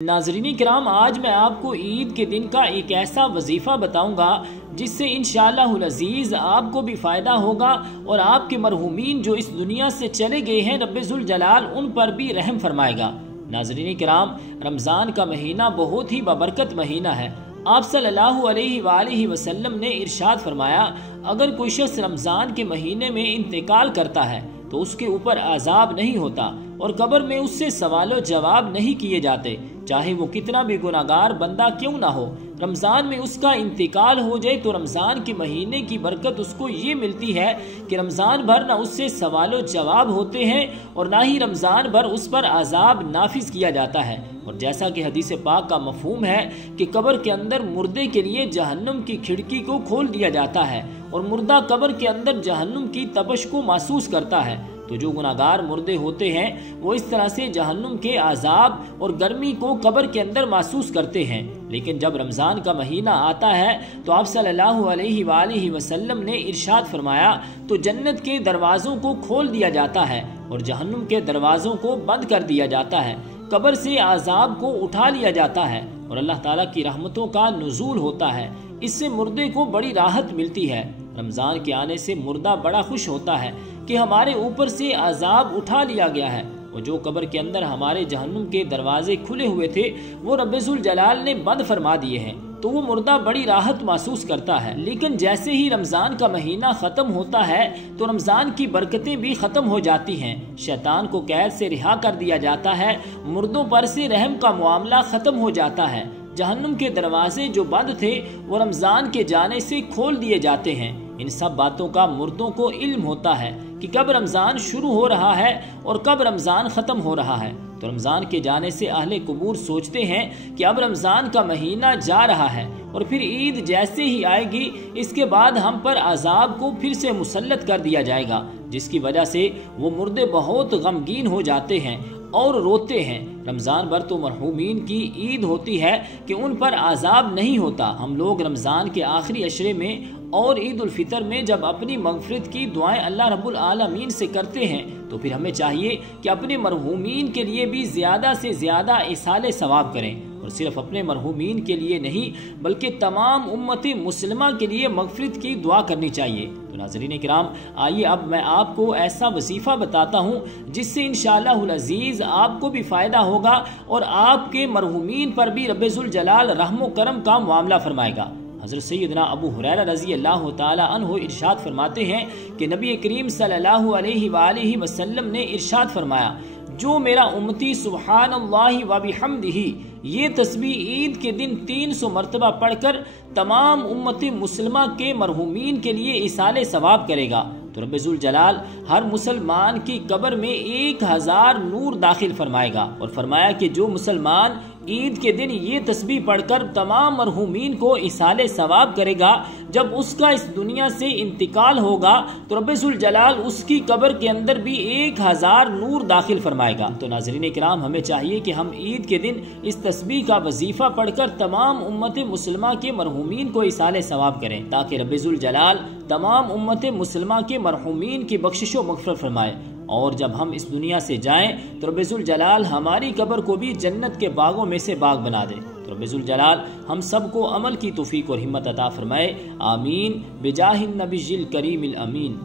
ناظرین کرام، آج میں آپ کو عید کے دن کا ایک ایسا وظیفہ بتاؤں گا جس سے انشاءاللہ العزیز آپ کو بھی فائدہ ہوگا اور آپ کے مرحومین جو اس دنیا سے چلے گئے ہیں رب ذوالجلال ان پر بھی رحم فرمائے گا۔ ناظرین کرام، رمضان کا مہینہ بہت ہی بابرکت مہینہ ہے۔ آپ صلی اللہ علیہ وآلہ وسلم نے ارشاد فرمایا، اگر کوئی شخص رمضان کے مہینے میں انتقال کرتا ہے تو اس کے اوپر عذاب نہیں ہوتا اور قبر میں اس سے سوال و جواب نہیں کیے جاتے، چاہے وہ کتنا بھی گناہگار بندہ کیوں نہ ہو۔ رمضان میں اس کا انتقال ہو جائے تو رمضان کے مہینے کی برکت اس کو یہ ملتی ہے کہ رمضان بھر نہ اس سے سوال و جواب ہوتے ہیں اور نہ ہی رمضان بھر اس پر عذاب نافذ کیا جاتا ہے۔ اور جیسا کہ حدیث پاک کا مفہوم ہے کہ قبر کے اندر مردے کے لیے جہنم کی کھڑکی کو کھول دیا جاتا ہے اور مردہ قبر کے اندر جہنم کی تپش کو محسوس کرتا ہے، تو جو گناہگار مردے ہوتے ہیں وہ اس طرح سے جہنم کے عذاب اور گرمی کو قبر کے اندر محسوس کرتے ہیں۔ لیکن جب رمضان کا مہینہ آتا ہے تو آپ صلی اللہ علیہ وآلہ وسلم نے ارشاد فرمایا تو جنت کے دروازوں کو کھول دیا جاتا ہے اور جہنم کے دروازوں کو بند کر دیا جاتا ہے، قبر سے عذاب کو اٹھا لیا جاتا ہے اور اللہ تعالیٰ کی رحمتوں کا نزول ہوتا ہے۔ اس سے مردے کو بڑی راحت ملتی ہے۔ رمضان کے آنے سے مردہ بڑا خوش ہوتا ہے کہ ہمارے اوپر سے عذاب اٹھا لیا گیا ہے، اور جو قبر کے اندر ہمارے جہنم کے دروازے کھلے ہوئے تھے وہ رب ذوالجلال نے بند فرما دیے ہیں، تو وہ مردہ بڑی راحت محسوس کرتا ہے۔ لیکن جیسے ہی رمضان کا مہینہ ختم ہوتا ہے تو رمضان کی برکتیں بھی ختم ہو جاتی ہیں، شیطان کو قید سے رہا کر دیا جاتا ہے، مردوں پر سے رحم کا معاملہ ختم ہو جاتا ہے، جہنم کے دروازے جو بند تھے وہ رمضان کے جانے سے کھول دیے جاتے ہیں۔ ان سب باتوں کا مردوں کو علم ہوتا ہے کہ کب رمضان شروع ہو رہا ہے اور کب رمضان ختم ہو رہا ہے، تو رمضان کے جانے سے اہل قبور سوچتے ہیں کہ اب رمضان کا مہینہ جا رہا ہے اور پھر عید جیسے ہی آئے گی اس کے بعد ہم پر عذاب کو پھر سے مسلط کر دیا جائے گا، جس کی وجہ سے وہ مردے بہت غمگین ہو جاتے ہیں اور روتے ہیں۔ رمضان بھر تو مرحومین کی عید ہوتی ہے کہ ان پر عذاب نہیں ہوتا۔ ہم لوگ رمضان کے آخری عشرے میں اور عید الفطر میں جب اپنی مغفرت کی دعائیں اللہ رب العالمین سے کرتے ہیں تو پھر ہمیں چاہیے کہ اپنے مرحومین کے لیے بھی زیادہ سے زیادہ ایصال ثواب کریں، اور صرف اپنے مرحومین کے لیے نہیں بلکہ تمام امت مسلمہ کے لیے مغفرت کی دعا کرنی چاہیے۔ تو ناظرین کرام، آئیے اب میں آپ کو ایسا وظیفہ بتاتا ہوں جس سے انشاءاللہ العزیز آپ کو بھی فائدہ ہوگا اور آپ کے مرحومین پر بھی رب ذوالجلال رحم و کرم کا معاملہ فرمائے گا۔ حضرت سیدنا ابو ہریرہ رضی اللہ تعالی عنہ ارشاد فرماتے ہیں کہ نبی کریم صلی اللہ علیہ وآلہ وسلم نے ارشاد فرمایا، جو میرا امتی سبحان اللہ و بحمدہ یہ تسبیح عید کے دن 300 مرتبہ پڑھ کر تمام امت مسلمہ کے مرحومین کے لیے ایصال ثواب کرے گا تو رب ذوالجلال ہر مسلمان کی قبر میں 1000 نور داخل فرمائے گا، اور فرمایا کہ جو مسلمان عید کے دن یہ تسبیح پڑھ کر تمام مرحومین کو ایصال ثواب کرے گا، جب اس کا اس دنیا سے انتقال ہوگا تو رب ذوالجلال اس کی قبر کے اندر بھی 1000 نور داخل فرمائے گا۔ تو ناظرین کرام، ہمیں چاہیے کہ ہم عید کے دن اس تسبیح کا وظیفہ پڑھ کر تمام امت مسلمہ کے مرحومین کو ایصال ثواب کریں تاکہ رب ذوالجلال تمام امت مسلمہ کے مرحومین کی بخشش و مغفرت فرمائے، اور جب ہم اس دنیا سے جائیں تو رب ذوالجلال ہماری قبر کو بھی جنت کے باغوں میں سے باغ بنا دے۔ تو رب ذوالجلال ہم سب کو عمل کی توفیق اور ہمت عطا فرمائے، آمین بجاہ النبی الکریم الامین۔